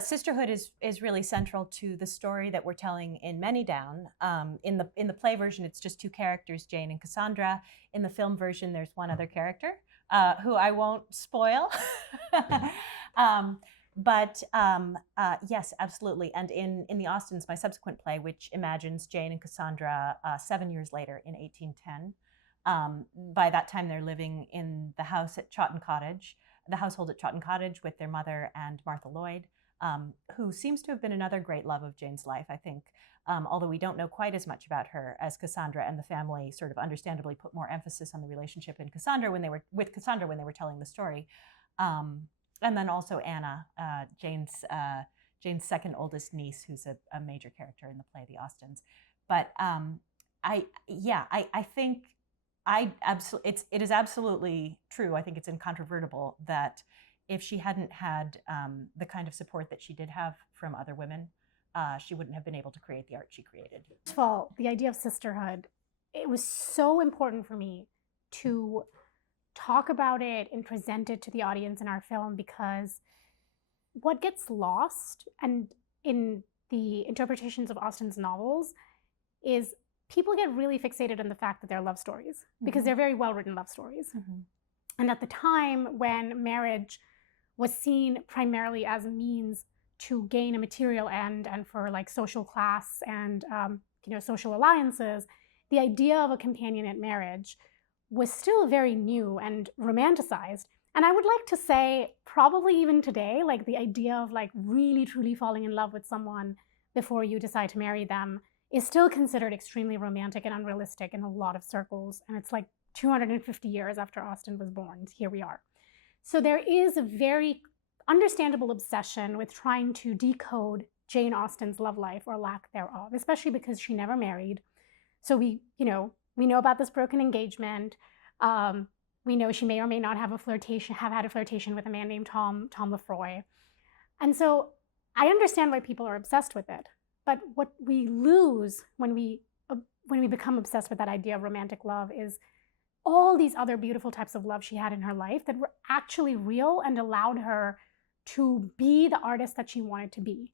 Sisterhood is really central to the story that we're telling in Manydown. In the play version, it's just two characters, Jane and Cassandra. In the film version, there's one other character who I won't spoil. um, but yes, absolutely. And in the Austens, my subsequent play, which imagines Jane and Cassandra 7 years later in 1810. By that time, they're living in the house at Chawton Cottage, the household at Chawton Cottage with their mother and Martha Lloyd, who seems to have been another great love of Jane's life, I think. Although we don't know quite as much about her as Cassandra, and the family sort of understandably put more emphasis on the relationship with Cassandra when they were telling the story. And then also Anna, Jane's second oldest niece, who's a major character in the play, The Austens. But I think it is absolutely true. I think it's incontrovertible that if she hadn't had the kind of support that she did have from other women, she wouldn't have been able to create the art she created. First of all, the idea of sisterhood, it was so important for me to talk about it and present it to the audience in our film, because what gets lost and in the interpretations of Austen's novels is people get really fixated on the fact that they're love stories, because they're very well-written love stories. And at the time when marriage was seen primarily as a means to gain a material end and for like social class and social alliances, the idea of a companionate marriage was still very new and romanticized. And I would like to say, probably even today, like the idea of like really truly falling in love with someone before you decide to marry them is still considered extremely romantic and unrealistic in a lot of circles. And it's like 250 years after Austen was born, here we are. So there is a very understandable obsession with trying to decode Jane Austen's love life or lack thereof, especially because she never married. So we know about this broken engagement. We know she may or may not have had a flirtation with a man named Tom Lefroy. And so I understand why people are obsessed with it. But what we lose when we become obsessed with that idea of romantic love is all these other beautiful types of love she had in her life that were actually real and allowed her to be the artist that she wanted to be.